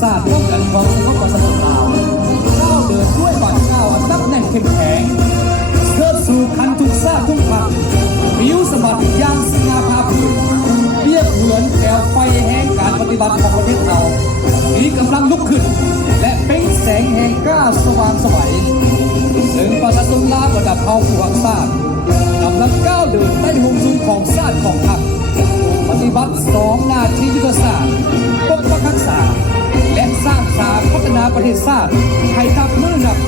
ศาสตร์ร่วมกันของพระประสาทลาวก้าวเดินด้วยบาดก้าวอันนักแน่นเข้มแข็งเชิดสู่คันทุกซาทุกผักผิวสมบัติยางสง่าผ่าเผยเรียบเหมือนแถวไฟแห่งการปฏิบัติของประเทศเรามีกำลังลุกขึ้นและเป็นแสงแห่งกล้าสว่างไสวซึ่งประชาชนลาวระดับเผ่าผู้หักศาสตร์กำลังก้าวเดินในห่วงจุ้งของศาสตร์ของพรรคปฏิบัติ2หน้าที่ยุทธศาสตร์ปกป้องรักษาและสร้างสรรค์พัฒนาประเทศชาติให้ทับมือหนัก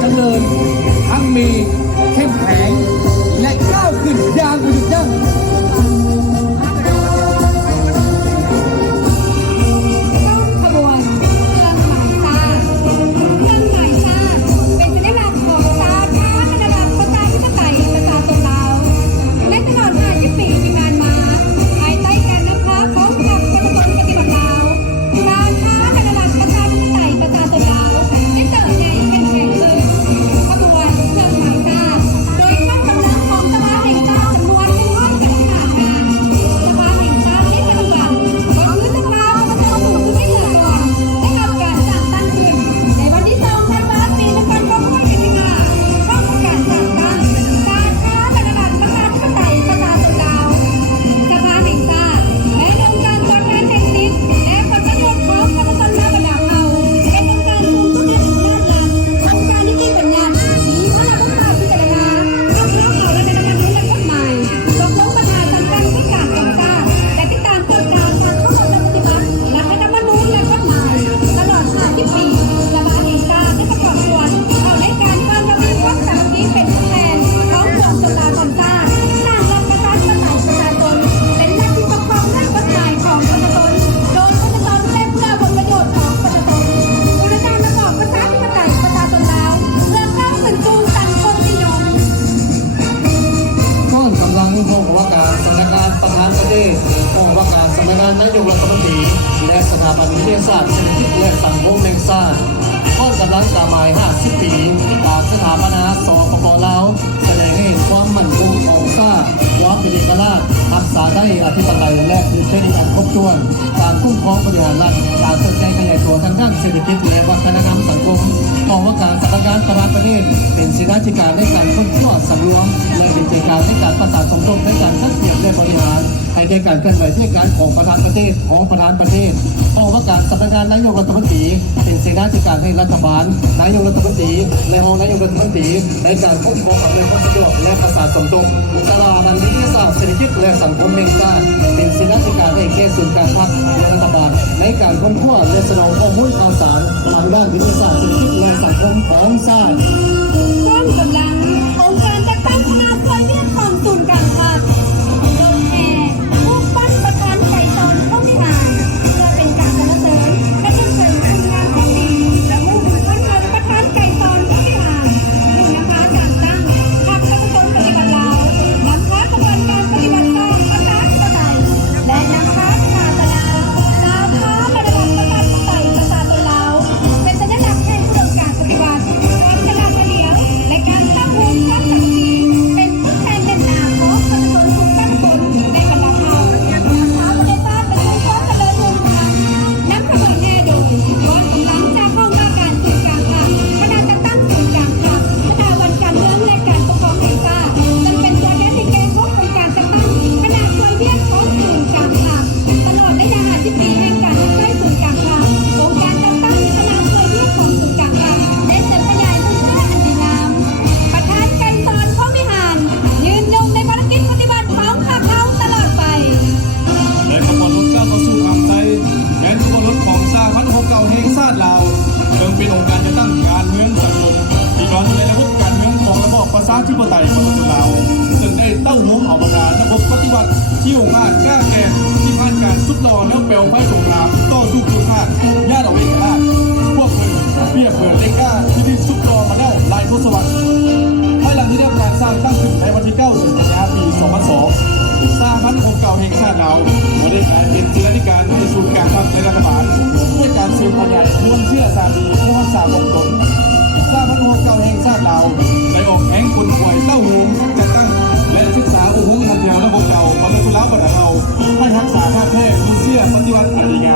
เจริญทั้งมีเข้มแข็งและก้าวขึ้นอย่างหยุดยั้งนายกรัฐมนตรีและสถาบันวิทยาศาสตร์เศรษฐกิจและสังคมแห่งชาติข้อกำลังกามาย50 ปีจากสถาปนาสปป.ลาวแสดงให้เห็นความมั่นคงของชาติความเป็นเอกราชรักษาได้อธิปไตยและคือเสรีภาพครบถ้วนการคุ้มครองบริหารรัฐการสนใจขยายตัวทางด้านเศรษฐกิจและวัฒนธรรมสังคมมองว่าการสำนักงานประธานประเทศเป็นศิลาธิการในการค้นคว้าสำรวมและเป็นใจกลางในการประสานสมทบในการคัดเลือกและบริหารให้แก่การเคลื่อนไหวที่การของประธานประเทศมองว่าการสำนักงานนายกรัฐมนตรีเป็นศิลาธิการให้รัฐบาลนายกรัฐมนตรีและรองนายกรัฐมนตรีในการคุ้มครองอำนวยความสะดวกและประสานสมทบสถาบันวิทยาศาสตร์เศรษฐกิจและสังคมแห่งชาติเป็นศิลาธิการให้แก่ส่วนการพัฒนารัฐบาลในการค้นคว้าและสนองข้อมูลข่าวสารทางด้านวิทยาศาสตร์เศรษฐกิจและสังคมของชาติร่วมกำลังองค์การจัดตั้งคณะช่วยเรียกความศูนย์กลางภาคผู้ปั้นประธานไก่ตอนผู้บริหารเพื่อเป็นการสนับสนุนและส่งเสริมคุณงามความดีและมุ่งมั่นประธานไก่ตอนผู้บริหารผู้นำพาการตั้งพรรคประชาชนปฏิบัติลาวนำพากระบวนการปฏิบัติต่อประชาธิปไตยและนำพาศาสนาตามพาระดับประชาธิปไตยประชาชนลาวเป็นสัญลักษณ์แห่งอุดมการณ์ปฏิวัติความฉลาดเฉลียวและการสร้างภูมิทัศน์สังคมเป็นผู้แทนเด่นหน้าของประชาชนทุกขั้นตอนในบรรดาเผ่าชาวประเทศชาติเป็นผู้เจริญรุ่งเรืองนำขบวนแห่โดยกองกำลังจากห้องว่าการศูนย์กลางภาคคณะจัดตั้งศูนย์กลางภาคสถาบันการเมืองและการปกครองแห่งชาติจนเป็นตัวแทนที่แก่พวกองค์การจัดตั้งคณะช่วยเรียกของศูนย์กลางภาคตลอดระยะ50 ปีแห่งการใช้ศูนย์กลางภาคองค์การจัดตั้งคณะช่วยเรียกของศูนย์กลางภาคได้เสริมขยายมุ่งหน้าอันดีงามประธานไก่ตอนผู้บริหารยืนยงในภารกิจปฏิบัติของพรรคเขาตลอดไปและขบวนรถก้าวเข้าสู่อ่าวไทยแม้นขบวนรถของสาพันธ์ของเก่าแห่งชาติลาวเริ่มเป็นองค์การจะตั้งการเมืองสังคมที่ก่อนในระบบการเมืองของระบอบประชาธิปไตยของประเทศลาวซึ่งได้เต้าหู้ออกมาระบบปฏิบัติที่องค์การกล้าแก่ที่ผ่านการสุดหล่อแล้วเปลวไฟสงครามต่อสู้ภูมิภาคญาติเอาเอกราชพวกเพิ่นเปรียบเหมือนเด็กกล้าที่ได้สุดหล่อมาแล้วหลายทศวรรษภายหลังที่ได้การสร้างตั้งขึ้นในวันที่9 สิงหาคม ปี 2002 สาพันธ์ของเก่าแห่งชาติลาวบริหารเป็นศิลาธิการในศูนย์กลางพรรคในรัฐบาลด้วยการสืบขยายรวมเชื่อสามีผู้รักษาของตนสาพันธ์ของเก่าแห่งชาติลาวได้ออกแห่งคนป่วยเต้าหูจัดตั้งและศึกษาอุโมงค์ทันเดียวระบบเก่าประชาชนลาวบรรดาเราให้รักษาภาพแท้ผู้เชื่อปฏิวัติอันดีงาม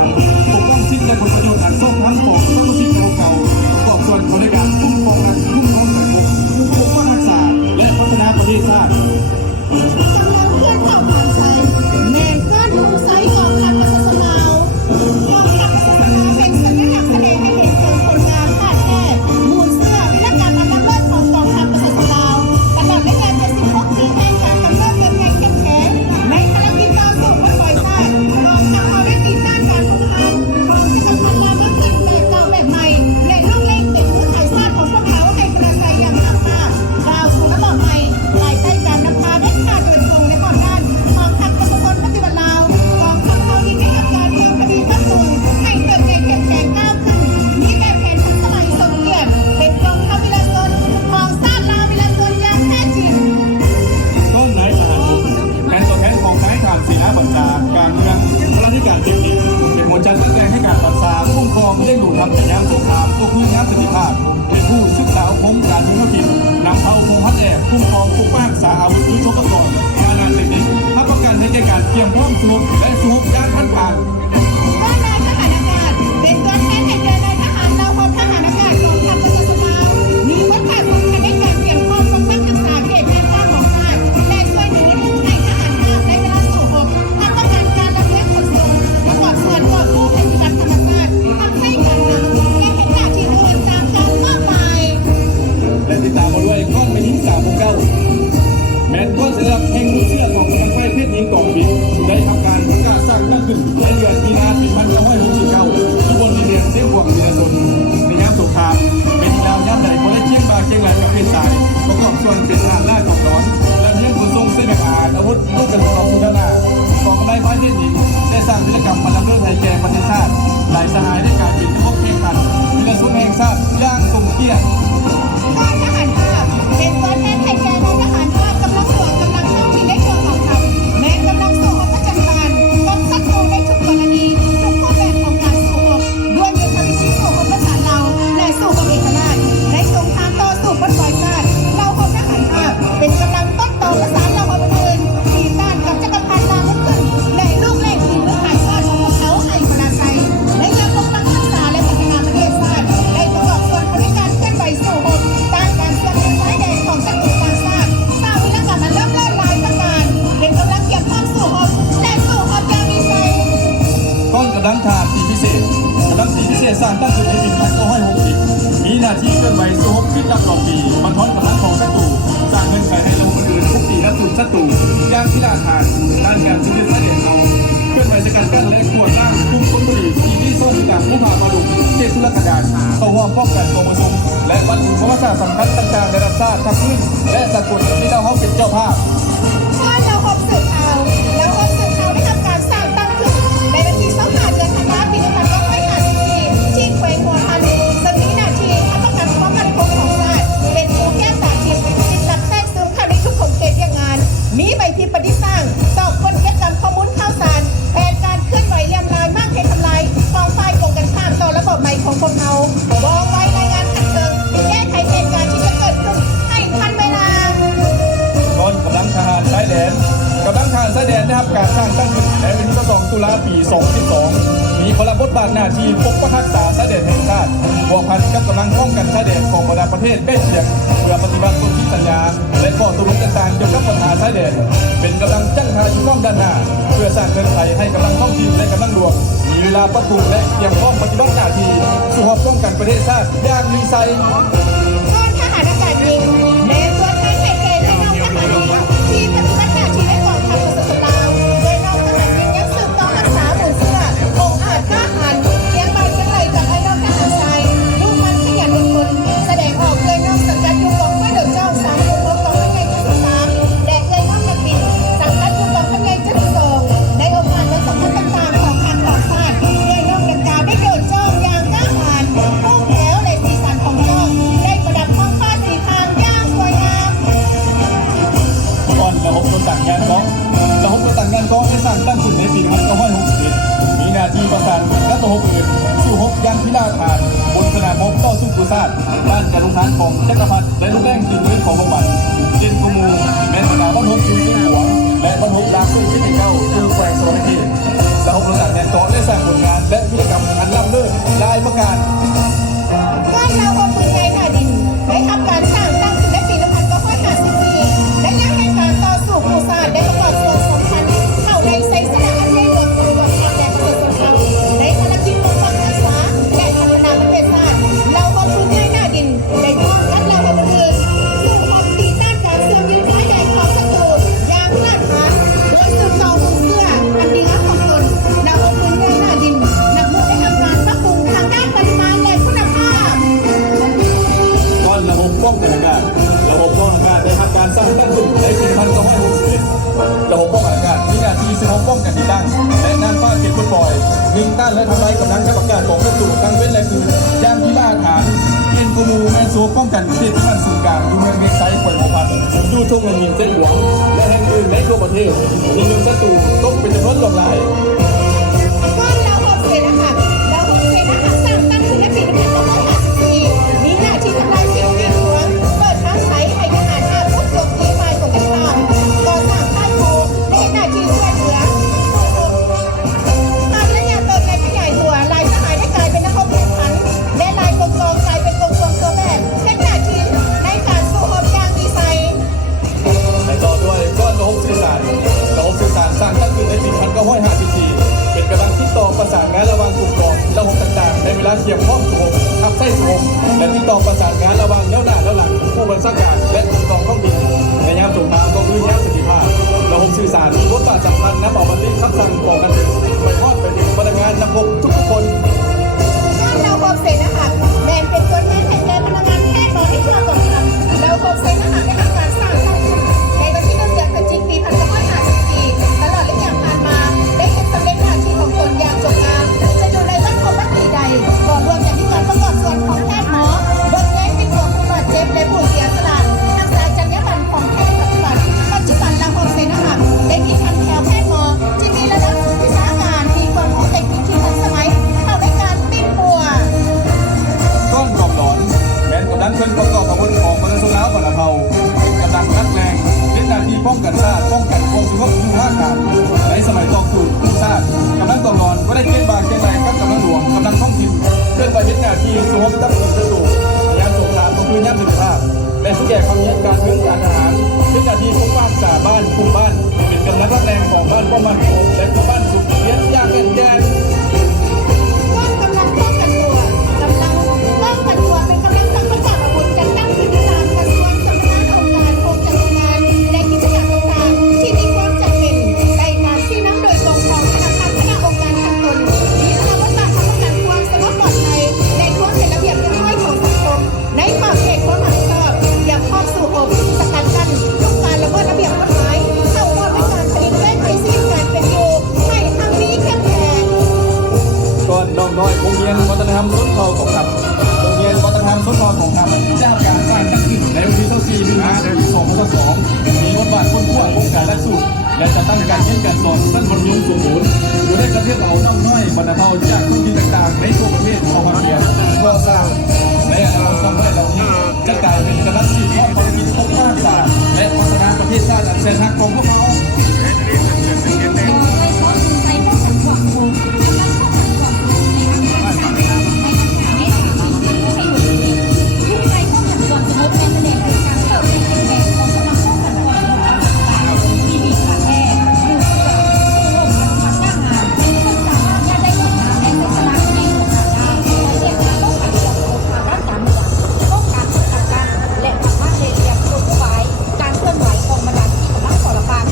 ทำแต่ยามสงครามก็คือยามสันติภาพเป็นผู้ศึกษาคมการเมืองท้องถิ่นนำเอาพงพัดแอบคุ้มครองปกป้องษาอาวุธหรือชกก่อนมานาเทคนิครับประกันในการเตรียมพร้อมสงบและสงบย่านพันผ่าน ว่านายทหารอากาศเป็นตัวแทนแห่งเรือนายทหารเราพบทหารอากาศของทัพประชาชนลาวมีวัฒนธรรมในการเตรียมพร้อมปกป้องรักษาเขตแดนกลางของชาติและช่วยเหลือให้ทหารภาพในเวลาสู่รบทำประกันการรับเลี้ยงขนส่งประกอบส่วนรวมผู้ปฏิบัติธรรมชาติทำให้การนำและเห็นหน้าที่อื่นตามการมอบหมาย และติดตามมาด้วยก้อนไม่ยิ้ม369แม้ก้อนเสือแห่งเสื้อของกำลังไฟเพชรยิงกองบินได้ทำการประกาศสร้างตั้งขึ้นในเดือนมีนาปี1969ที่บนดินแดนเสียงหวงวีรชนในยามสงครามเป็นดาวย่ำใดคนได้เชียงบาเชียงรายประเภทสายประกอบส่วนเป็นทางล่าของร้อนและเรื่องขนส่งเส้นทางอาวุธลูกกระสุนของสุนทรกองกำลังไฟเพชรยิงได้สร้างวิรกรรมมาลำเลิศไทยแก่ประเทศชาติหลายสหายในการบินพบแข่งขันวีรชนแห่งชาติย่างทรงเกียรติ ก้อนทหารภาพเป็นตัวแทนแห่งแกนนายทหารภาพกำลังหลวงกำลังเข้าชิงได้ตัวของทัพแม้กำลังสู้รบประจันบานต้องศัตรูในทุกกรณีทุกรูปแบบของการสู้รบด้วยยุทธวิธีสู้รบประสานเราและสู้กับเอกราชในสงครามต่อสู้บนปลอยชาติเราพบทหารภาพเป็นกำลังต้นต่อประสานเราคนอื่นที่ต้านกับจักรพรรดิลาวขึ้นและลูกเล่นทีมเมืองหายซอดของพวกเขาให้พนาชัยและยังปกป้องรักษาและพัฒนาประเทศชาติได้ประกอบส่วนบริการเคลื่อนไหวสู้รบต้านการเสื่อมสลายแดนของศัตรูต่างชาติสร้างวิรกรรมอันเริ่มเล่นลายประการเป็นกำลังเก็บความสู้รบและสู้รบอย่างมีชัย ก้อนกำลังทหารปีพิเศษกำลังปีพิเศษสร้างตั้งขึ้นในปี1960มีหน้าที่เคลื่อนไหวสู้รบขึ้นรับรองปีบรรทอนกำลังของศัตรูสร้างเงื่อนไขให้ระบบอื่นทุกปีนับสุดศัตรูย่างที่ลาทานด้านการซื้อเสด็จเขาเคลื่อนไหวจากการกั้นและขวดล่างคุมคนบุรีทีที่ส่งจากผู้พามาดุเขตธุรกันดารเข้าร่วมป้องกันกองประสงและวัตถุประวัติศาสตร์สำคัญต่างๆในรับทราบทั้งพื้นและสกุลที่เราเขาเป็นเจ้าภาพ ว่าเราพบสื่อข่าวได้ทำการสร้างตั้งขึ้นในวันที่25 เดือนธันวาคมปี2554ที่แขวงหัวพันสมีนาทีทำประกันความมั่นคงของชาติเป็นผู้แก้สาธิตติดหลักแทรกซึมเข้าในทุกของเขตยังงาน มีใบพิปฏิสร้างสอบคนเก็บกรรมข้อมูลข่าวสารแผนการเคลื่อนไหวเลี่ยมลายมากเหตุทำลายของฝ่ายตรงกันข้ามต่อระบบใหม่ของพวกเขาบอกไว้รายงานขัดเชิงแก้ไขเหตุการณ์ที่จะเกิดขึ้นให้ทันเวลา ก้อนกำลังทหารชายแดนกำลังทหารชายแดนได้รับการสร้างตั้งขึ้นในวันที่2 ตุลาปี 2012มีพลบทบาทหน้าที่ปกป้องรักษาชายแดนแห่งชาติบวกพันกับกำลังป้องกันชายแดนของบรรดาประเทศใกล้เคียงเพื่อปฏิบัติสนธิสัญญาและข้อตกลงต่างๆเกี่ยวกับปัญหาชายแดนเป็นกำลังจั่งทาอยู่ข้อมด้านหน้าเพื่อสร้างเงื่อนไขให้กำลังท้องถิ่นและกำลังหลวงมีเวลาปรับปรุงและเตรียมพร้อมปฏิบัติหน้าที่สู้รบป้องกันประเทศชาติอย่างมีชัย ก้อนทหารอากาศยิงในตัวแทนแห่งเกณฑ์และน้องทหารยิงที่ปฏิบัติหน้าที่ในกองทัพประชาชนลาวโดยน้องทหารยิงยังสืบต่อรักษาหมู่เสื้อองค์อาจกล้าหาญเลี้ยงใบเชียงรายกับไอ้น้องทหารชายลูกมันขยันอดทนแสดงออกเลยน้องสังกัดอยู่กองพระเดือเจ้า3อยู่กองพระใหญ่73และเลยน้องนักบินสังกัดอยู่กองพระใหญ่72ในองค์การและสำนักต่างๆของทางต่อชาติเลยน้องกันกาได้เดินจ้องอย่างกล้าหาญพุ่งแถวและสีสันของจ้องได้ประดับท้องฟ้าสีทางอย่างสวยงาม ก่อนระบบตัวต่างงานกองระบบตัวต่างงานกองได้สร้างตั้งขึ้นในปี1961มีหน้าที่ประสานและระบบอื่นสู้รบยังพิราฐานบนสนามรบต่อสู้กุศลด้านการลงทานของจักรพรรดิและลูกแรงติดมือของพวกมันเช่นกูมูแม้สนามบ้านหกคือเส้นหัวและบ้านหกลามด้วยเส้นเก้าคือแขวงสวรรค์เขตระบบตัวต่างงานกองได้สร้างผลงานและวิรกรรมอันล้ำเลิศลายประการ ก้อนเราพบปืนใหญ่หน้าดินได้ทำการสร้างตั้งขึ้นในปี1954และยังให้การต่อสู้ปูซานได้ประกอบส่วนสำคัญเข้าในไซสนาอันใหญ่หลวงรวมทางแดนประชาชนลาวในภารกิจปกป้องรักษาและพัฒนาประเทศชาติเราพบปืนใหญ่หน้าดินได้ร่วมกันเราเป็นอื่นสู้รบตีต้านการเสื่อมยืนชายแดนของศัตรูอย่างกล้าหาญโดยสืบต่อหมู่เสื้ออันดีงามของตนเราพบปืนใหญ่หน้าดินนับมือได้ทำการปรับปรุงทางด้านปริมาณและคุณภาพ ก้อนระบบป้องกันอากาศระบบป้องกันอากาศได้ทำการสร้างตั้งขึ้นในปี1961ระบบป้องกันอากาศมีหน้าที่สนองป้องกันติดตั้งและน่านฟ้าเก็บปล่อยยิงต้านและทำลายกำลังกับอากาศของศัตรูทั้งเว้นและคืนย่างพิราฐานเป็นกูมูแมนโซป้องกันประเทศที่มันสูงกลางดูเมืองเมียงไซปล่อยหมอพันดูทุ่งเงินหินเส้นหลวงและแห่งอื่นในทั่วประเทศยิงเมืองศัตรูตกเป็นจำนวนหลากหลาย ก้อนเราหกเสนาหักเราหกเสนาหักสร้างตั้งขึ้นในปี บบสื่อสารสร้างตั้งขึ้นในปี1954เป็นกำลังที่ต่อประสานงานระหว่างกลุ่มกองระบบต่างๆในเวลาเกี่ยวข้องสุขทับไส้สุขและที่ต่อประสานงานระหว่างแนวหน้าและหลังผู้บัญชาการและกลุ่มกองท้องถิ่นในยามสงครามก็คือยามสันติภาพระบบสื่อสารมีบทบาทสำคัญนำเอาบันทึกคำสั่งของกันไปทอดไปถึงพนักงานนักรบทุกๆคน เราพบเสนาหารแบ่งเป็นตัวแทนแทนพนักงานแพทย์ตอนที่เพื่อตรวจทำเราพบเสนาหารได้ทำการสร้างตั้งขึ้นในวันที่1 เดือนพฤศจิกายน 2554ตลอดระยะผ่านมาได้เห็นสำเร็จหน้าที่ของตนอย่างจงงามจะอยู่ในวันครบรอบปีใดก่อนรวมจากที่การประกอบส่วนของแพทย์หมอบทแย้งเป็นตัวผู้บาดเจ็บและผู้เสียสละทักษะจรรยาบรรณของแพทย์ปัจจุบันเราพบเสนาหารได้มีทันแถวแพทย์หมอที่มีระดับวิชาการมีความรู้เทคนิคที่ทันสมัยเข้าในการปิ้งปัว ก้อนกรอบหลอนแม้นกำลังเคลื่อนประกอบอาวุธของมนุษย์แล้วบรรเทาเป็นกำลังนักแรงเป็นหน้าที่ป้องกันชาติป้องกันความสุขภาพการในสมัยต่อสู้ชาติกำลังกองหลอนก็ได้เกณฑ์บาเกณฑ์แรงกับกำลังหลวงกำลังท้องถิ่นเคลื่อนไปเป็นหน้าที่สู้รบตั้งมือศัตรูยามสงครามก็คือยามสันติภาพและทุกแก่ความเย็นการเมืองการทหารเป็นหน้าที่คุ้มบ้านจ่าบ้านคุมบ้านเป็นกำลังรักแรงของบ้านป้องกันและคุมบ้านสุขเลี้ยงยากเกินแกน ว่ากำลังป้องกันตัวกำลังป้องกันตัวเป็นกำลังสังกัดอาวุธกันตั้งขึ้นตามกระทรวงสำนักองค์การโครงจัดงานและกิจการต่างๆที่มีความจำเป็นในการที่น้ำโดยตรงของธนาคารคณะองค์การทั้งตนมีภาวะการทำการความสงบปลอดภัยในทั่วเป็นระเบียบเรียบร้อยของสังคมในขอบเขตความรับผิดชอบอย่าครอบสู่อบสกัดกั้นทุกการละเมิดระเบียบกฎหมายเข้าร่วมในการผลิตแว่นไทยชีวิตการเป็นอยู่ให้ทางนี้เข้มแข็ง ก่อนน้องน้อยโรงเรียนวัฒนธรรมส้นเผาของคำโรงเรียนวัฒนธรรมส้นเผาของคำเจ้าการสร้างตั้งขึ้นในวันที่24มีนาคม2022มีบทบาทค้นคว้าโครงการหลักสูตรและจะตั้งการเรียนการสอนสั้นบรรยงสูงสูงโดยได้กระเทียบเอาน้องน้อยบรรเทาจากทุกที่ต่างๆในทั่วประเทศเข้ามาเรียนเพื่อสร้างในอนาคตสำเร็จเหล่านี้จะกลายเป็นกำลังสืบทอดความคิดของชาติศาสตร์และพัฒนาประเทศชาติอันแสนรักของพวกเขา การเคลื่อนไหวของบรรดาที่กำลังก่อระบาด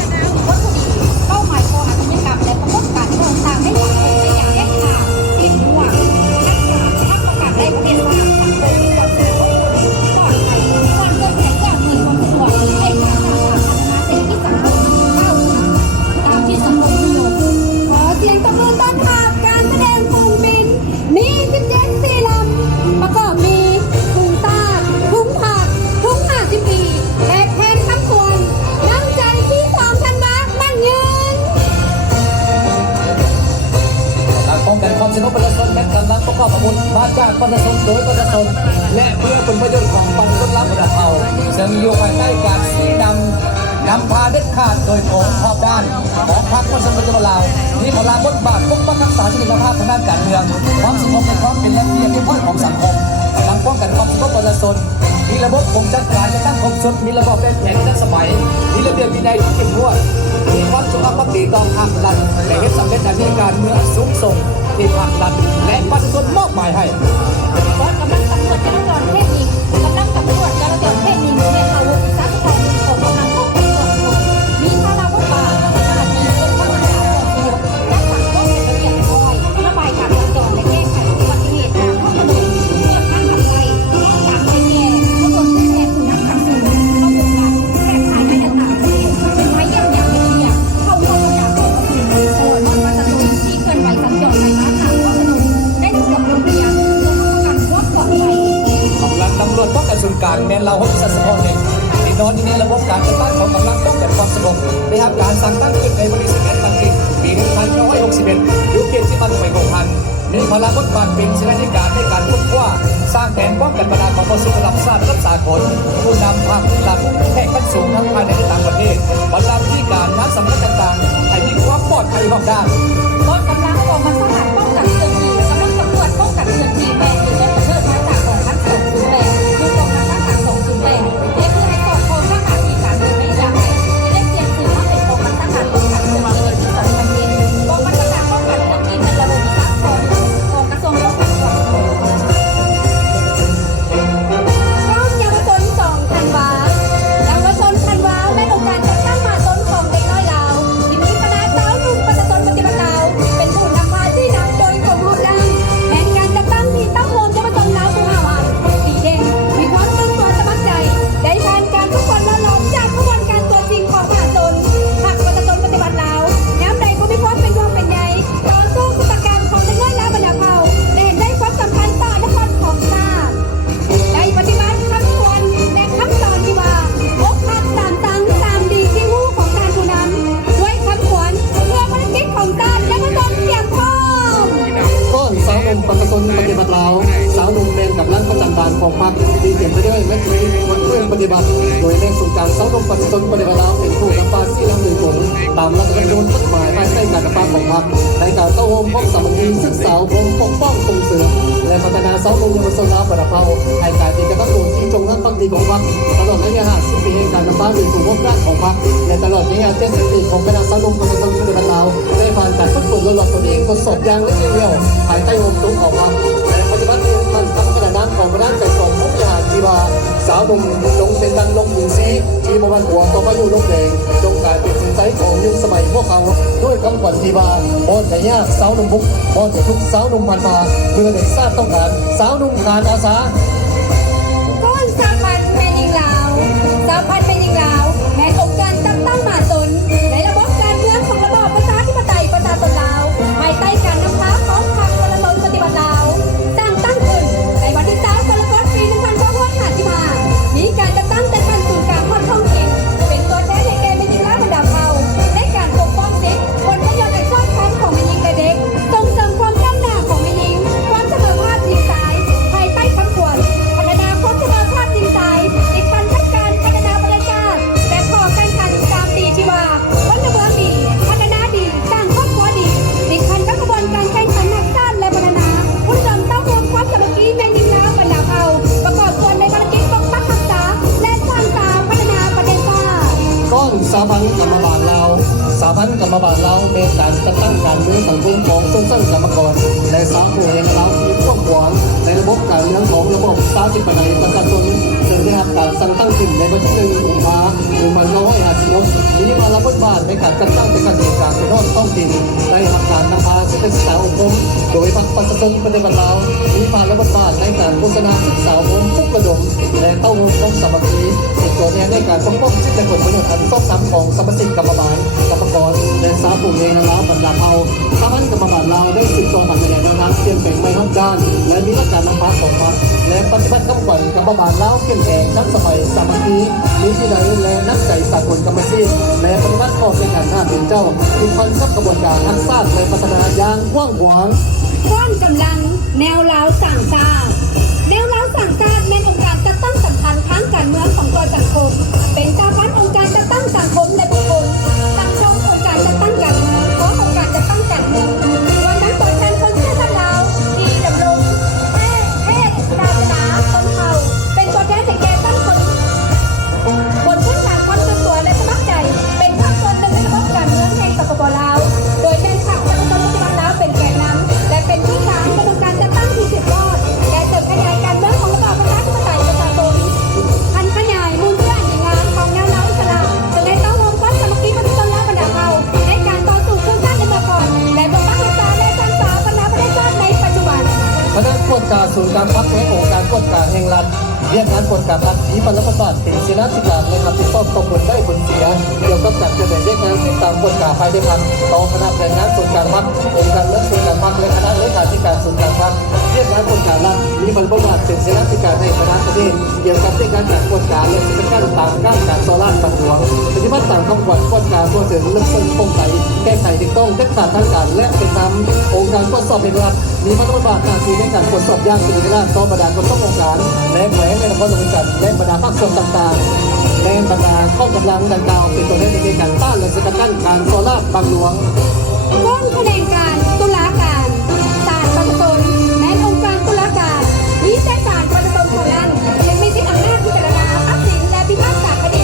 วัตถุดิบเป้าหมายของอาชญากรรมและประกอบการเมืองต่างให้สังคมในอย่างแยกขาดติดหัวนักข่าวประกาศได้ประเด็นว่าสังคมควรจะปลอดภัยก่อนเกิดเหตุการณ์เมืองความสะดวกให้การสร้างสาธารณะเศรษฐกิจสังคมก้าวหน้าตามที่สังคมนิยมขอเสียงตบมือต้อนรับการแสดงกรุงบินมี17สีลำประกอบมีถุงตาดถุงผักถุง50 ปีและแทนคำควรน้ำใจที่2 ธันวามั่นยืน การป้องกันความสงบประชาชนและกำลังประกอบอาวุธมาจากประชาชนโดยประชาชนและเพื่อผลประโยชน์ของบรรพบุรุษบรรเทาซึ่งอยู่ภายใต้การชี้นำพาเด็ดขาดโดยตรงรอบด้านของพรรคคนสมบูรณ์ลาวที่พลาบทบาทปกปักรักษาเสถียรภาพทางด้านการเมืองความสงบและความเป็นระเบียบเรียบร้อยของสังคมกำลังป้องกันความสงบประชาชนมีระบบคงจัดการจะตั้งครบชุดมีระบบเป็นแผนทันสมัยมีระเบียบวินัยที่เข้มงวดมีความจงรักภักดีต่อภาครัฐและเฮ็ดสำเร็จหน้าที่การเมืองสูงส่งที่ภาครัฐและประชาชนมอบหมายให้ ว่ากำลังตำรวจจราจรเพศหญิงกำลังตำรวจจราจรเพศหญิงเป็นอาวุธทรัพย์ของของกำลังป้องกันตัวคนมีพาราวุธป่าหน้าที่เป็นพนักงานสอบสวนรักษาความเป็นระเบียบร้อยระบายการจราจรและแก้ไขอุบัติเหตุทางท้องถนนเพื่อทางขับไล่การไม่แย่ขบวนผู้แทนสุนัขขับสูงข้อมูลการแก้ไขในต่างประเทศเป็นไม้เยี่ยมอย่างเรียบเข้าร่วมประกาศของกระทรวงโดยมอบประชาชนที่เคลื่อนไหวสัญจรไปมาทางท้องถนนได้ถูกกับโรงเรียนเพื่อป้องกันความปลอดภัย กำลังตำรวจป้องกันส่วนกลางแมนเรา6สัตว์สะพอนหนึ่งที่นอนที่นี่ระบบการจัดตั้งของกำลังป้องกันความสงบได้รับการสั่งตั้งขึ้นในวันที่11ธันวาคมปี1961ยุคเกียรติมันไป6,000มีพลังบทบาทเป็นชนะในการในการค้นคว้าสร้างแผนป้องกันปัญหาของประสบการณ์ศาสตร์รักษากลผู้นำภาคหลักแข่งขันสูงทั้งภายในและต่างประเทศบรรดาพิธีการนัดสำคัญต่างๆให้มีความปลอดภัยรอบด้าน รถกำลังออกมาสกัดป้องกันเคลื่อนที่กำลังตำรวจป้องกันเคลื่อนที่แบกอยู่เส้นประเทศท้ายจากของพันสองศูนย์แปดคือกองทัพทหาร208และเพื่อให้สอดคล้องทหารที่การเมืองในอย่างไรจะได้เปลี่ยนสื่อมาเป็น มประชาชนปฏิบัติแล้วเป็นผู้นำปาซี่นำหนึ่งกลุ่มตามหลักการโดนกฎหมายภายใต้การนำปาของพรรคในการเข้าร่วมห้องสามัคคีศึกษาอบรมปกป้องส่งเสริมและพัฒนาสาวกเยาวชนลาวประดับเผาให้กลายเป็นกระตุ้นที่จงรักภักดีของพรรคตลอดระยะ50 ปีแห่งการนำปาหนึ่งกลุ่มพวกร่างของพรรคและตลอดระยะ70 ปีของคณะสาวกประชาชนปฏิบัติแล้วได้ผ่านการฝึกฝนลดหลั่นตัวเองทดสอบอย่างละเอียดภายใต้องค์ตุกของพรรคและปัจจุบันนี้มันทำขนาดนั้นของคณะไก่กองพบยาจีบาสาวหนุ่มลงเป็นดังลงหญิงซีที่ประวันหัวต่อมาอยู่ลงแดงจงกลายเป็นสินใจของยุคสมัยพวกเขาด้วยคำขวัญจีบาบอนแต่ยากสาวหนุ่มบุกบอนแต่ทุกสาวหนุ่มพันพาเพื่อเด็กทราบต้องการสาวหนุ่มขาดอาสา ก้อนสาพันธ์เป็นยิงลาวสาพันธ์เป็นยิงลาวแม้องค์การจัดตั้งมาตนในระบบการเมืองของระบอบประชาธิปไตยประชาชนลาวภายใต้การนำพาของพรรคประชาชนปฏิบัติลาวสร้างตั้งขึ้นในวันที่3 กรกฎาคม ปี 2555 มีการจัดตั้งแต่การศูนย์กลางความท้องถิ่นเป็นตัวแทนในแกนเป็นยิงลาวบรรดาเผ่าในการปกป้องสิทธิผลประโยชน์อันชอบธรรมของแม่หญิงและเด็กส่งเสริมความก้าวหน้าของแม่หญิงความเสมอภาคหญิงชายภายใต้คำขวัญพัฒนาความเสมอภาคหญิงชายติดพันกับการพัฒนาประเทศชาติและขอการขันตามตีชีวาพลเมืองดีพัฒนาดีสร้างครอบครัวดีติดพันกับกระบวนการแข่งขันนักสร้างและพัฒนาผู้นำเต้ารวมความสามัคคีแม่หญิงลาวบรรดาเผ่าประกอบส่วนในภารกิจปกปักรักษาและสร้างสรรค์พัฒนาประเทศชาติ ก้อนสาพันธ์กรรมบาลลาวสาพันธ์กรรมบาลลาวเป็นการจัดตั้งการเมืองสังคมของชนชั้นกรรมกรและสาวผู้เองลาวที่กว้างขวางในระบบการเมืองของระบบสาธิปไตยประชาชนซึ่งได้รับการสั่งตั้งขึ้นในวันที่1 กุมภาพันธ์ 2556มีมารับบทบาทในการจัดตั้งเป็นการจัดการเป็นท้องถิ่นได้รับการนำพาศึกษาอบรมโดยพรรคประชาชนปฏิบัติลาวมีมารับบทบาทในการโฆษณาศึกษาอบรมปลุกระดมและเต้ารวมความสามัคคีเป็นตัวแทนในการปกป้องสิทธิและผลประโยชน์อันชอบธรรมของสมาชิกกรรมบาลกรรมกรและสาวผู้เองลาวบรรดาเผ่าสาพันธ์กรรมบาลลาวได้สืบต่อมาในแนวทางเปลี่ยนแปลงไม่ทันการและมีหลักการนำพาของพรรคและปฏิบัติคำขวัญกรรมบาลลาวเข้มแข็งทันสมัยสามัคคีมีที่ใดและนักใจสากลกรรมชีพและปฏิบัติข้อในการหน้าเป็นเจ้ามีพันกับกระบวนการทักษะและพัฒนาอย่างกว้างขวาง ก้อนกำลังแนวลาวสั่งชาติแนวลาวสั่งชาติเป็นองค์การจัดตั้งสำคัญทางการเมืองของตัวสังคมเป็นสาพันธ์องค์การจัดตั้งสังคมและบุคคลสังคมองค์การจัดตั้งการเมืองขององค์การจัดตั้งการเมืองวันนั้นตัวแทนคนเชื้อชาติลาวที่ดำรงเพศศาสนาชนเผ่าเป็นตัวแทนในแก่ตั้งคนบนพื้นฐานความตื่นตัวและสมัครใจเป็นภาคส่วนหนึ่งในระบบการเมืองแห่งสปปลาวโดยเป็นพรรคประชาชนปฏิบัติลาวเป็นแกนนำและเป็นผู้สานกระบวนการจัดตั้งที่สืบทอดและเสริมขยายการเมืองของระบอบประชาธิปไตยประชาชนพันขยายมูลเพื่อนงานของแนวลาวอิสระจึงได้ต้องรวมความสามัคคีประชาชนลาวบรรดาเผ่าในการต่อสู้สู้ชาติในเมื่อก่อนและปกป้องรักษาและสร้างสรรค์พัฒนาประเทศชาติในปัจจุบัน คณะกวดการศูนย์การพักและองค์การกวดการแห่งรัฐเรียกงานกวดการรัฐที่พันธบัตรเป็นศิลาธิการและรับผิดชอบต่อผลได้ผลเสียเกี่ยวกับการเปลี่ยนแปลงเรียกงานติดตามกวดการภายในพักต่อคณะแรงงานศูนย์การพักองค์การเลือกศูนย์การพักและคณะเลขาธิการศูนย์การพักเรียกงานกวดการรัฐมีพันธบัตรเป็นศิลาธิการในคณะประเทศเกี่ยวกับเรื่องการจัดกวดการและกิจการต่างๆการโซล่าต่างหลวงปฏิบัติตามคำขวัญกวดการตัวถึงลึกซึ้งโปร่งใสแก้ไขถูกต้องเด็ดขาดทางการและเป็นธรรมองค์การตรวจสอบเป็นรัฐมีพันธบัตรหน้าที่ในการตรวจสอบอย่างเป็นเวลาต่อบรรดาคนต้ององค์การและแหวนในนครหลวงจันทร์และบรรดาภาคส่วนต่างๆและบรรดาข้อกำลังดังกล่าวเป็นตัวแทนในการต้านและสกัดกั้นการโซล่าบางหลวง ก้นแถลงการตุลาการศาลประชาชนแม้องค์การตุลาการมีแต่ศาลประชาชนเท่านั้นยังมีสิทธิอำนาจพิจารณาตัดสินและพิพากษาคดี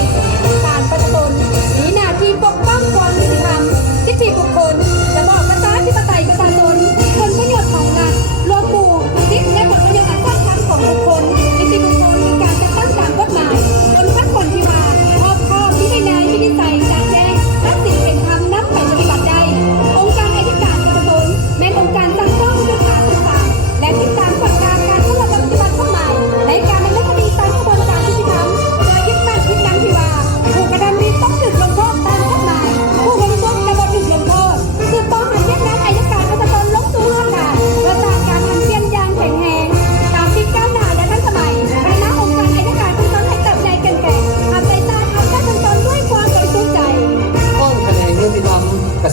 ศาลประชาชนมีหน้าที่ปกป้องความยุติธรรมสิทธิบุคคลระบอบประชาธิปไตยประชาชนผลประโยชน์ของรัฐรวมหมู่สิทธิและผลประโยชน์อันชอบธรรมของบุคคลนิติบุคคลมีการจัดตั้งตามกฎหมายจนทั้งคนที่ว่าครอบครองที่ในวินิจฉัยจัดแจงตัดสินเป็นธรรมนำไปปฏิบัติได้องค์การอธิการประชาชน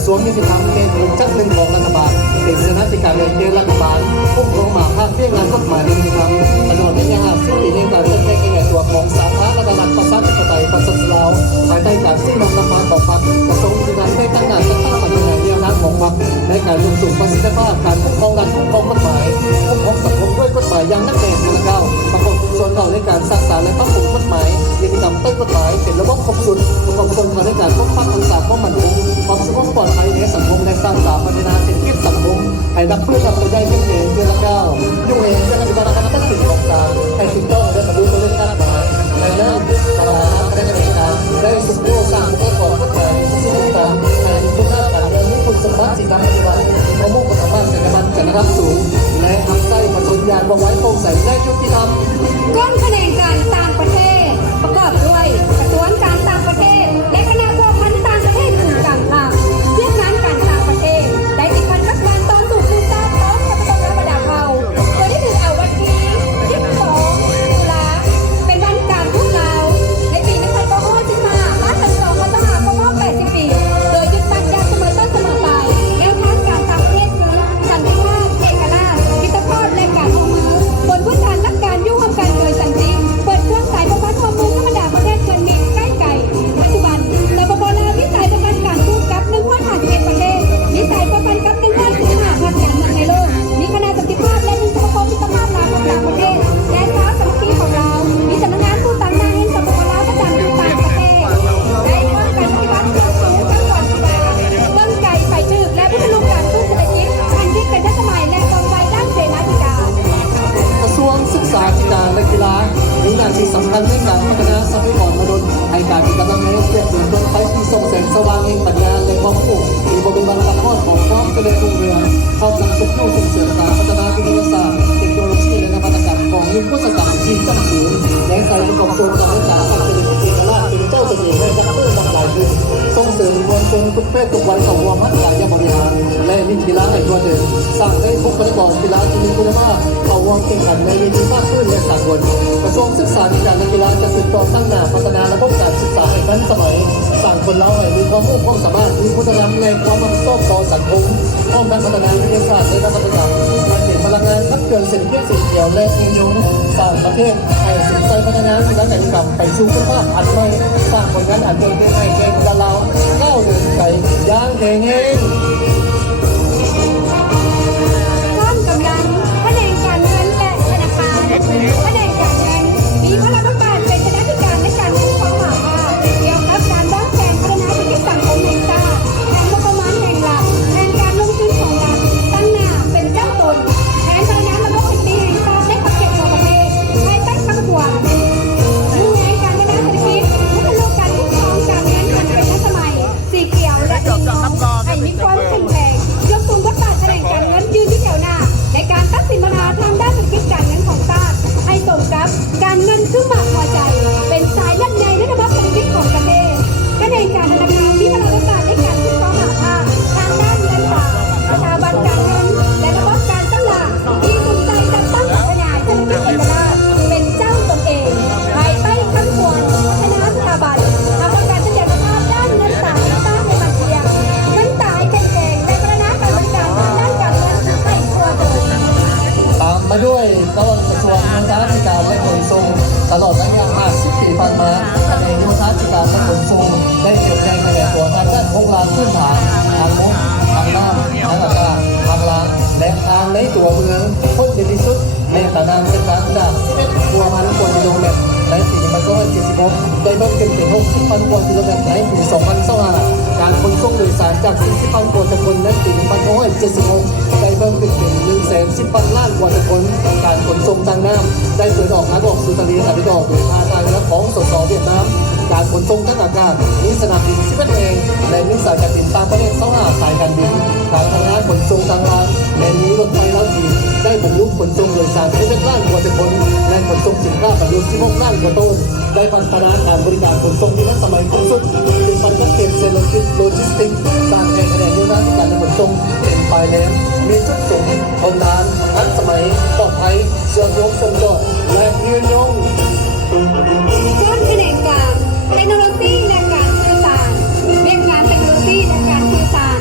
ทรวงยุติธรรมเป็นองค์จักรหนึ่งของรัฐบาลเป็นคณะกรรมการเรียนรัฐบาลผู้ครองมาภาคเพียงงานกฎหมายยุติธรรมตลอดระยะ10 ปีในการเลือกตั้งขยายตัวของสาธารณรัฐประชาธิปไตยประชาชนลาวภายใต้การซึ่งนำนำมาของพรรคกระทรวงยุติธรรมได้ตั้งด่านจัดตั้งปัญหาแนวทางของพรรคในการลงสู่ประสิทธิภาพการปกครองรัฐปกครองกฎหมายปกครองสังคมด้วยกฎหมายอย่างนักแน่นอนแล้วประกอบส่วนเราในการสร้างสรรค์และปรับปรุงกฎหมายยุติธรรมใต้กฎหมายเป็นระบบครบสุดประกอบส่วนเราในการปกป้องรักษาความมั่นคงความสงบปลอดภัยในสังคมและสร้างสรรค์พัฒนาเศรษฐกิจสังคมให้รับเพื่อทำตัวได้เข้มแข็งเพื่อละก้าวยุ่งเองจะปฏิบัติการตั้งสิ่งของกลางให้ถูกต้องและบรรลุตัวเลขคาดหมายในเรื่องการได้การได้สุขโลกสร้างผู้ก่อผู้แทนผู้สร้างให้คุณค่าการเรียนรู้คุณสมบัติสิ่งทำปฏิบัติประมุ่งประสบความสำเร็จกันรับสูงและทำใจผสมยานมาไว้โปร่งใสและยุติธรรม ก้นคะแนนการต่างประเทศ ประกอบด้วยกระทรวงการต่างประเทศ และคณะพัวพันต่างประเทศกลุ่มกลางภาคเรื่องงานการต่างประเทศได้ติดพันกับการต้อนสู่ผู้สร้างพร้อมกับประกอบระดับเราโดยได้ถือเอาวันที่22 ตุลาเป็นวันการทูตลาวในปี1955มาถึง2 พฤษภาคม80 ปี โดยยึดมั่นการเสมอต้นเสมอปลายแนวทางการต่างประเทศคือสันติภาพเอกราชมิตรภาพและการร่วมมือบนพื้นฐานหลักการยุ่งร่วมกันโดยสันติเปิดเครื่องสายประพันธ์ข้อมูลธรรมดาประเทศเกินมิตรใกล้ไกลปัจจุบันสปปลาวมีสายประพันธ์การทูตกับ151 ประเทศมีสายประพันธ์กับ115 พันการเมืองในโลกมีคณะสันติภาพและสมาคมมิตรภาพลาวของต่างประเทศและท้าวสามัคคีของเรามีสำนักงานผู้ต่างด้าวแห่งสปปลาวประจำอยู่ต่างประเทศได้ร่วมกันปฏิบัติเพื่อสูงจังหวัดบาเบิ้งไก่ไฟจึกและพัฒนาการพืชเศรษฐกิจอันที่เป็นทันสมัยและกองไฟด้านเสนาธิการ กระทรวงศึกษาธิการและกีฬามีหน้าที่สำคัญในการพัฒนาทรัพยากรมนุษย์ให้การมีกำลังในเปรียบเทียบต้นไฟที่ส่งแสงสว่างแห่งปัญญาและความรู้มีบริบทการทอดของความเจริญรุ่งเรืองเข้าสังคมผู้ส่งเสริมการพัฒนาวิทยาศาสตร์เทคโนโลยีและนวัตกรรมของยุคพุทธกาลที่จำสูงและใส่ประกอบตัวการพัฒนาการเป็นเอกราชเป็นเจ้าเสน่ห์ให้นักเพื่อนนักหลายขึ้นส่งเสริมมวลชนทุกเพศทุกวัยเข้าร่วมพัฒนายบริหารและมีกีฬาให้ตัวเดิมสร้างได้บุคลากรกีฬาที่มีคุณภาพเข้าร่วมแข่งขันในเวทีมากขึ้นและสากลกระทรวงศึกษาธิการและกีฬาจะสืบต่อตั้งหน้าพัฒนาระบบการศึกษาให้ทันสมัยสร้างคนเราให้มีความรู้ความสามารถมีคุณธรรมและความรับผิดชอบต่อสังคมพร้อมทั้งพัฒนาวิทยาศาสตร์และนวัตกรรมการเปลี่ยนพลังงานขับเคลื่อนเศรษฐกิจสีเขียวและนิยมสร้างประเทศให้สนใจพัฒนาวิถีกรรมไปสู่คุณภาพอันใหม่สร้างผลงานอันเป็นให้แก่เราก้าวเดินไปย่างแข็งแรง ก้อนกำลังแผนกการเงินและธนาคารแผนกการเงินมีพลังบาทเป็นคณะกรรมการในการคุ้มครองหมาป่าเกี่ยวกับการวางแผนพัฒนาเศรษฐกิจสังคมแห่งชาติแผนงบประมาณแห่งรัฐแผนการลงทุนของรัฐตั้งหน้าเป็นเจ้าตนแผนพัฒนาระบบสิทธิแห่งชาติและประเทศทั่วประเทศภายใต้คำขวัญมุ่งแผนการพัฒนาเศรษฐกิจพัฒนาการคุ้มครองการเงินอันเป็นทันสมัยสีเขียวและสีทองให้มีความเข้มแข็งยกสูงบทบาทแผนการเงินยืนที่แถวหน้าในการตัดสินปัญหาทางด้านเศรษฐกิจการเงินของชาติให้สมกับการเงินซึ่งมากพอใจเป็นสายเลือดในระบบเศรษฐกิจของประเทศคะแนนการธนาคารที่พลังบาทในการคุ้มครองหาภาคทางด้านเงินฝากสถาบันการเงินและระบบการตลาดที่สนใจจัดตั้งขยายเศรษฐกิจเอกราชเป็นเจ้าตนเองภายใต้คำขวัญพัฒนาสถาบันทำประกันเสถียรภาพด้านเงินฝากและต้านในบัญชีเงินตายแข็งแกร่งและพัฒนาการบริการทางด้านการเงินให้ทั่วถึง ตามมาด้วยกระทรวงโยธาธิการและขนส่งตลอดระยะ50 ปีผ่านมาคะแนนโยธาธิการและขนส่งได้เก็บแรงคะแนนตัวทางด้านโครงสร้างพื้นฐานทางบกทางน้ำทางอากาศทางรางและทางในตัวเมืองพ้นเด่นที่สุดในตารางเส้นทางจาก11ตัวพันกว่ากิโลเมตรในปี1976ได้เพิ่มขึ้นเป็น60,000 กว่ากิโลเมตรในปี2025การขนส่งโดยสารจาก40,000 กว่าคนในปี1976ได้เพิ่มขึ้นเป็น110,000 ล้านกว่าคนการขนส่งทางน้ำได้เปิดออกทางออกสู่ทะเลสาบดอกโดยท่าทางและของสสเวียดนามการขนส่งทางอากาศมีสนามบิน11แห่งและมีสายการบินต่างประเทศ25สายการบินการทำงานขนส่งทางรางและมีรถไฟลาวจีนได้บรรลุขนส่งโดยสาร11 ล้านกว่าคนและขนส่งสินค้าบรรลุ16 ล้านกว่าต้นได้พัฒนาการบริการขนส่งที่ทันสมัยที่สุดเป็นปัญญาเก็บเซลล์โลจิสติกส์สร้างแรงคะแนนโยธาธิการและขนส่งเป็นปลายแหลมมีจุดสูงทนทานทันสมัยปลอดภัยเชื่อมโยงสมดุลและยืนยง ก้อนแผนกการเทคโนโลยีและการสื่อสารเรียกงานเทคโนโลยีและการสื่อสาร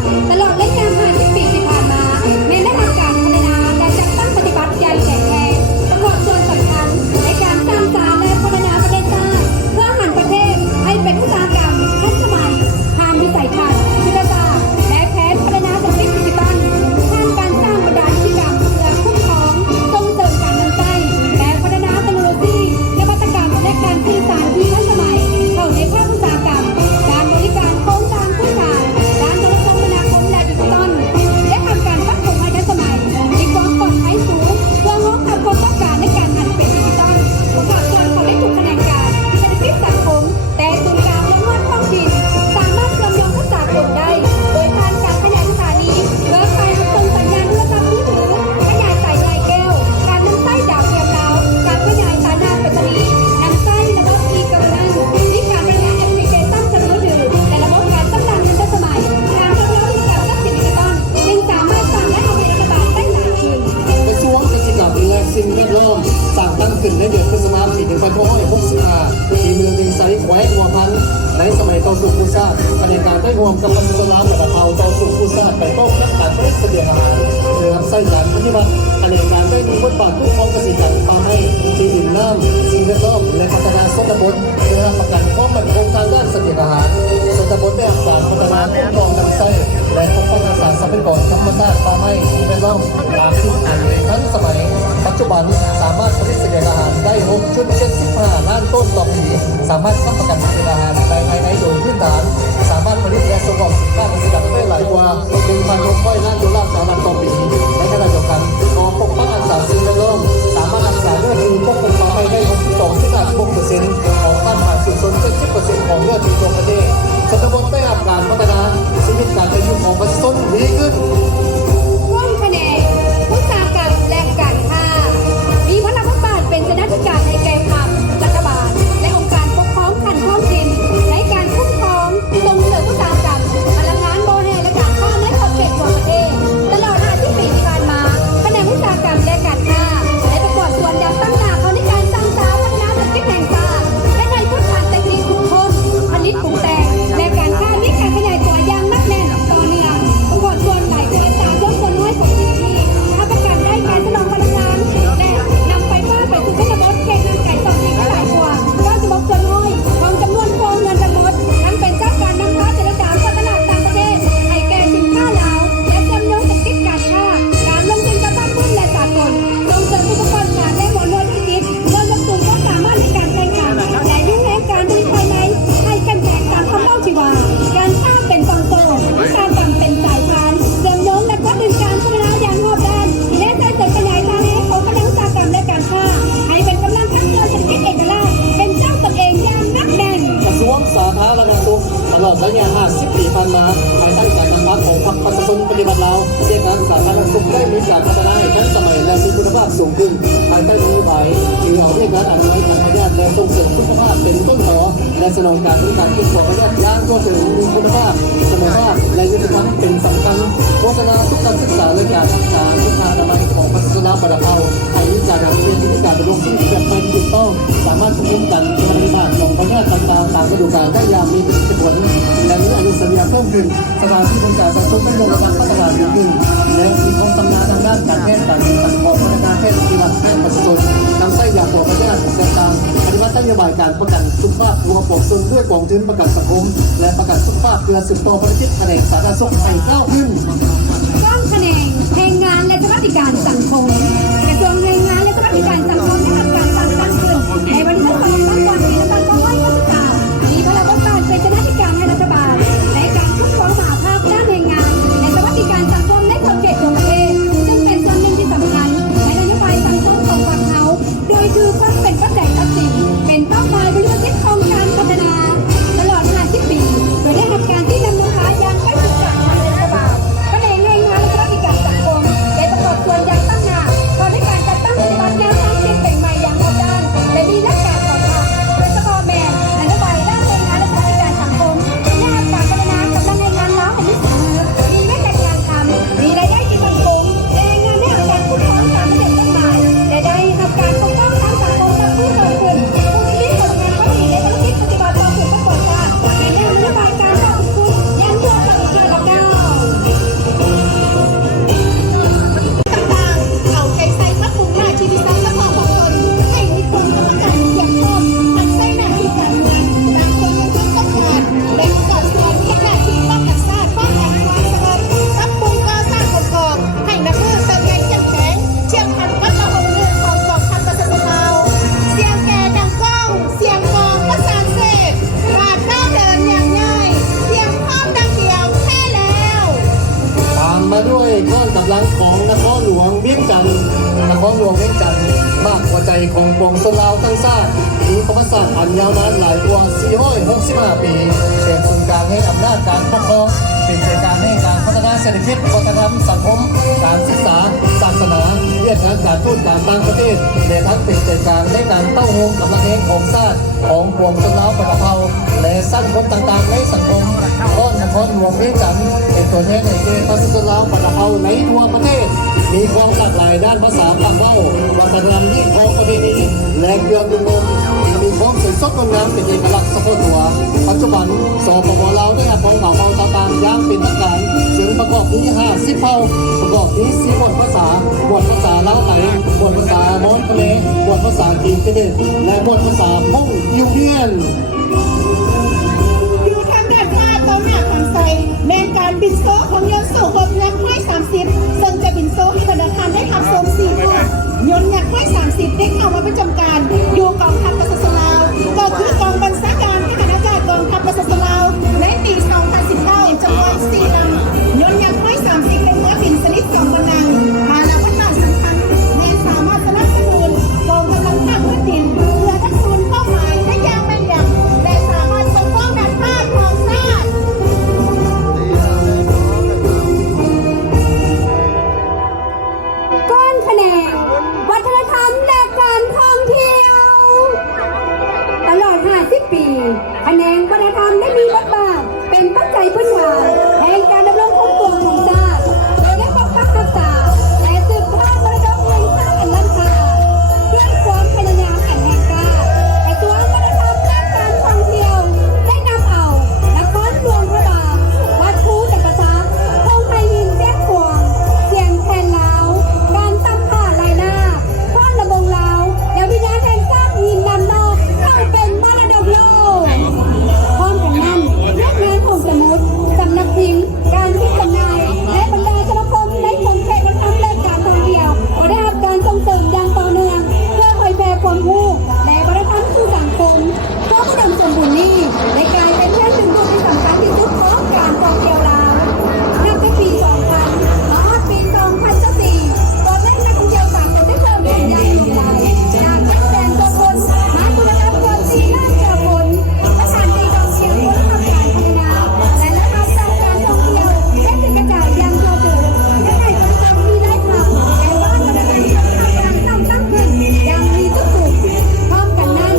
พัฒนาประดับเอาต่อสู่ผู้สร้างไปต้มนักการผลิตเสบียงอาหารเรือรับไส้การปฏิบัติอเนกการได้มีบทบาททุกของเกษตรกรรมมาให้ที่ดินน้ำสิ่งแวดล้อมและพัฒนาชนบทเพื่อประกันความมั่นคงทางด้านเสบียงอาหารชนบทได้รับการพัฒนาคุ้มครองลำไส้และปกป้องรักษาทรัพยากรธรรมชาติป่าไม้สิ่งแวดล้อมตามที่ทันสมัยปัจจุบันสามารถผลิตเสบียงอาหารได้6.75 ล้านต้นต่อปีสามารถรับประกันเสบียงอาหารภายในโดยพื้นฐานสามารถผลิตและส่งออกสินค้าเกษตรกรรมได้หลายกว่า 1,600 ล้านดอลลาร์สหรัฐต่อปีในขณะเดียวกันกองปกป้องรักษาสิ่งแวดล้อมสามารถรักษาเนื้อที่ปกป้องป่าไม้ได้ 62.6% ของการผ่านสู่ชน 70% ของเนื้อที่ทั่วประเทศชนบทได้รับการพัฒนาชีวิตการเป็นอยู่ของประชาชนดีขึ้น ร่วมคะแนนอุตสาหกรรมและการค้ามีพลังบทบาทเป็นคณะกรรมการในแกนนำรัฐบาลและองค์การปกครองขันท้องถิ่นในการคุ้มครองส่งเสริมอุตสาหกรรมพลังงานโบแฮและการค้าในขอบเขตทั่วประเทศตลอด50 ปีที่ผ่านมาคะแนนอุตสาหกรรมและการค้าได้ประกอบส่วนอย่างตั้งหน้าเขาในการสร้างสรรค์พัฒนาเศรษฐกิจแห่งชาติและในพื้นฐานเทคนิคทุกคนผลิตปรุงแต่งและการค้ามีการขยายตัวอย่างนักแน่นต่อเนื่ององค์กรส่วนหลายตัวตามร่วมส่วนน้อยของพื้นที่ถ้าประกันได้การสนองพลังงานและนำไฟฟ้าไปสู่ชนบทเขตเมืองไก่สองปีก็หลายกว่า96ส่วนน้อยของจำนวนโครงเงินทั้งหมดทั้งเป็นจากการนำเข้าเจรจาพัฒนาต่างประเทศให้แก่สินค้าลาวและเชื่อมโยงเศรษฐกิจการค้าการลงทุนกระตุ้นพื้นและสากลส่งเสริมอุปกรณ์งานและหัวเรือธุรกิจเพื่อลดต้นความสามารถในการแข่งขันและยุ่งแรงการผลิตภายในให้เข้มแข็งตามคำเล่าชีวาการค้าเป็นตอนโตวิชาการเป็นสายพานเชื่อมโยงและก็ดึงการพัฒนาอย่างรอบด้านและใช้เสริมขยายทางให้ของกำลังอุตสาหกรรมและการค้าให้เป็นกำลังขับเคลื่อนเศรษฐกิจเอกราชเป็นเจ้าตนเองอย่างนักแน่น กระทรวงสาธารณสุขตลอดระยะ50 ปีผ่านมาภายใต้การนำพาของพรรคประชาชนปฏิบัติเราเรื่องการสาธารณสุขได้มีการพัฒนาให้ทันสมัยและมีคุณภาพสูงขึ้นภายใต้นโยบายที่เอาเรื่องการอนามัยการพยาธิและส่งเสริมสุขภาพเป็นต้นต่อและสนองการบริการผู้ป่วยพยาธิอย่างทั่วถึงมีคุณภาพเสมอภาพและยุติธรรมเป็นสำคัญโฆษณาทุกการศึกษาและการรักษาสุขอนามัยของพัฒนาประดับเอาให้วิจารณ์เรียนวิธีการดำรงชีวิตแบบเป็นถูกต้องสามารถควบคุมกันปริมาณของพยาธิต่างๆตามฤดูกาลได้อย่างมีประสิทธิผลและมีอายุสัญญาเพิ่มขึ้นสถานที่บริการสาธารณสุขได้ยกระดับพัฒนาดีขึ้นและมีความชำนาญทางด้านการแพทย์การศึกษาของพนักงานแพทย์ปฏิบัติแพทย์ประชาชนนำใช้ยาปลอดภัยต่างๆปฏิบัตินโยบายการประกันสุขภาพรวมปกส่วนด้วยกองทุนประกันสังคมและประกันสุขภาพเพื่อสืบต่อภารกิจแผนกสาธารณสุขให้ก้าวขึ้น สร้างคะแนนแรงงานและสวัสดิการสังคมกระทรวงแรงงานและสวัสดิการสังคมได้รับการตั้งขึ้นในวันที่2ธันวาคมปี2563มีพลังบทบาทเป็นคณะกรรมการให้รัฐบาลและการคุ้มครองสหภาพด้านแรงงานและสวัสดิการสังคมในขอบเขตทั่วประเทศซึ่งเป็นส่วนหนึ่งที่สำคัญในนโยบายสังคมของพรรคเขาโดยถือความเป็นปัจจัยตัดสินเป็นเป้าหมายบริบทของการพัฒนาตลอด50 ปีโดยได้รับการที่นำมาหาอย่างใกล้ชิดจากทางรัฐบาลคะแนนแรงงานและสวัสดิการสังคมได้ประกอบส่วนอย่างตั้งหน้าตอนในการจัดตั้งปฏิบัติแนวทางเปลี่ยนแปลงใหม่อย่างรอบด้านและมีหลักการต่อมาโดยเฉพาะแมนนโยบายด้านแรงงานและสวัสดิการสังคมได้รับการพัฒนากำลังแรงงานล้าให้มีฝีมือมีแม่การงานทำมีรายได้ที่มั่นคงแรงงานได้รับการคุ้มครองตามระเบียบกฎหมายและได้รับการปกป้องทางสังคมกับผู้เกิดขึ้นผู้ที่มีผลงานก็ดีและธุรกิจปฏิบัติต่อผู้ประกอบการในแนวนโยบายการต่อคุณยันตัวต่างๆแล้วก็ต่างๆเอาใจใส่พัฒนาชีวิตและความของตนให้มีคนกำลังการเกี่ยวข้องทั้งใช้หน้าที่การงานการคนเงินต้องการเป็นสัดส่วนที่หน้าที่ป้องกันชาติป้องกันความสงบรับปรุงก่อสร้างองค์กรให้นักมือเติมเงินเข้มแข็งเชื่อมพันวัฒนธรรมเรื่องของกองทัพประชาชนเราเสียงแก่ดังก้องเสียงกองประสานเสพบาดเท้าเดินอย่างง่ายเสียงพร้อมดังเดียวแค่แล้ว ตามมาด้วยก้อนกำลังของนครหลวงเวียงจันทร์นครหลวงเวียงจันทร์มากกว่าใจของปวงชนลาวทั้งชาติมีประวัติศาสตร์อันยาวนานหลายกว่า465 ปีเป็นศูนย์กลางแห่งอำนาจการปกครองเป็นใจกลางแห่งการพัฒนาเศรษฐกิจวัฒนธรรมสังคมการศึกษาศาสนาเรียกงานการทูตการต่างประเทศและทั้งเป็นใจกลางในการเต้าหูกำลังแห่งของชาติของปวงชนลาวประเภาและสร้างคนต่างๆในสังคมก้อนนครหลวงเวียงจันทร์เป็นตัวแทนในเขตพัฒนาลาวประเภาในทั่วประเทศมีความหลากหลายด้านภาษาคำเว้าวัฒนธรรมที่ของประเพณีและเครื่องดื่มมีความ ความสวยสดงดงามเป็นเอกลักษณ์เฉพาะตัวปัจจุบันสปปลาวได้รับของเหล่าเผ่าต่างๆอย่างเป็นทางการซึ่งประกอบนี้50เผ่าประกอบนี้4บทภาษาบทภาษาลาวไทยบทภาษามอญเขมรบทภาษาจีนเทเบตและบทภาษาม่งยูเนียน อยู่ทางด้านข้าตรงหน้าทางไซแมนการบินโซ่ของยนต์สู่หกยักษ์ไม้30ซึ่งจะบินโซ่ให้ธนาคารได้ทำโซน4ข้อยนต์ยักษ์ไม้30ได้เข้ามาประจำการอยู่กองทัพประชาชนลาวก็คือกองบัญชาการทหารอากาศกองทัพประชาชนลาวในปี 2019จำนวน4ลำยนต์ยักษ์ไม้30เป็นเรือบินชนิด2กำลังภาระวัตถุสำคัญแม้สามารถสนับสนุนกองกำลังทางพื้นดินเพื่อทักษนเป้าหมายได้อย่างแม่นยำและสามารถปกป้องแผ่นผ้าของชาติ ก้อนแขนงวัฒนธรรมและการท่องเที่ยว ตลอด 50 ปีแขนงวัฒนธรรมได้มีบทบาทเป็นปัจจัยพื้นฐานแห่งการดำรงคงตัวของชาติโดยได้ปกปักรักษาและสืบทอดมรดกแห่งชาติอันล้ำค่าด้วยความพยายามอันแห่งกล้ากระทรวงวัฒนธรรมและการท่องเที่ยวได้นำเอานครหลวงพระบางวัดภูจักรพรรดิธงไทยยินเสียงขวงเสียงแคนลาวการตั้งค่าลายหน้าฟ้อนระบงลาวและวิญญาณแห่งชาติยินนำนอกเข้าเป็นมรดกโลกพร้อมกันนั้นเรื่องงานของสมุดสำนักพิมพ์การพิจารณาและบรรดาสมาคมในกรมเทศวัฒนธรรมและการท่องเที่ยวก็ได้รับการส่งเสริมอย่างต่อเนื่องเพื่อเผยแพร่ความรู้และวัฒนธรรมสู่สังคมเพื่อผู้นำสมบูรณ์นี้ในการเป็นแหล่งดึงดูดที่สำคัญที่สุดของการท่องเที่ยวลาวนับตั้งแต่ปี 2000 มาปี 2014ตัวเลขนักท่องเที่ยวต่างประเทศได้เพิ่มขึ้นอย่างหลากหลายจาก700,000 ตัวคนมาสู่ระดับกว่า4 ล้านกว่าคนสถานที่ท่องเที่ยวคุณภาพการพัฒนาและระดับการท่องเที่ยวได้กระจายอย่างทั่วถึงยังไงก็ตามมีได้ข่าวแต่ว่าวัฒนธรรมที่กำลังตั้งขึ้นอย่างมีทุกสุขพร้อมกันนั้น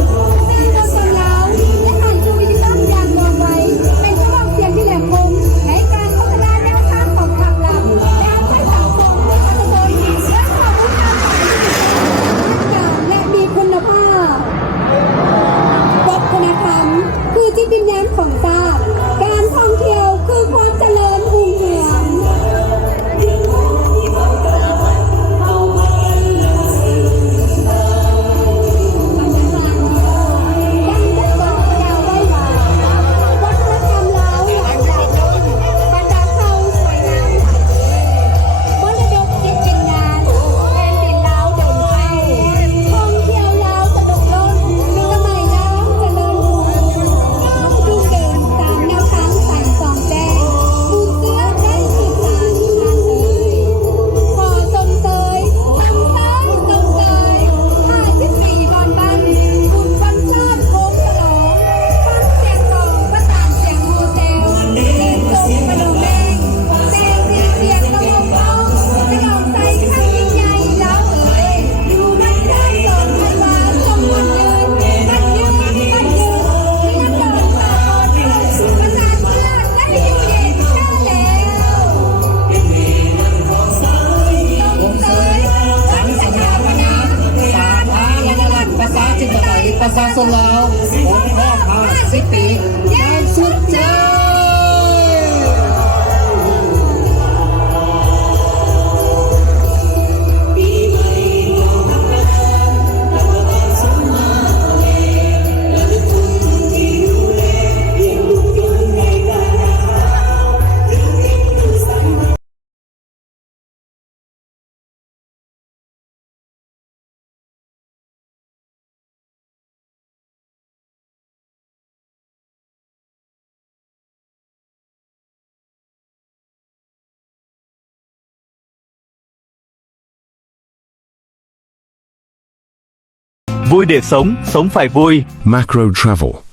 สื่อมวลชนลาวและผ่านสู่วิธีการอย่างว่องไวเป็นกระบอกเสียงที่แหลมคมในการพัฒนาแนวทางของภาครัฐและให้สังคมและประชาชนและความรู้ทางการและมีคุณภาพ วัฒนธรรมคือจิตวิญญาณของชาติการท่องเที่ยวคือความเจริญรุ่งเรืองวัฒนธรรมลาวหลายแบบบรรดาเขาสวยงามมรดกจิตวิญญาณแผ่นดินลาวเดินไทยท่องเที่ยวลาวสนุกล้นสมัยลาวเจริญรุ่งดูเดินตามแนวทางสายสองแดงบูเสื้อได้สืบสานทานเอ่ยขอสมเสย50 ปีก่อนบันบุญบันชาติโค้งฉลองฟังเสียงกลองประสานเสียงโฮเซลเสียงส่งประโดแดงแดงเสียงตะวงร้องกระดองใจข้างยิ่งใหญ่แล้วเอ่ยอยู่มันได้สองพันวาสมวันยืนมันยืนที่นักเดินตาอ่อนเลยประสานเพื่อนได้อยู่เย็นแค่แล้วส่งเสยรัชกาลพนาสาธารณรัฐประชาธิปไตย ประชาชนลาวองค์รอบ50 ปีอย่างสุดใจ Vui để sống phải vui. Macro Travel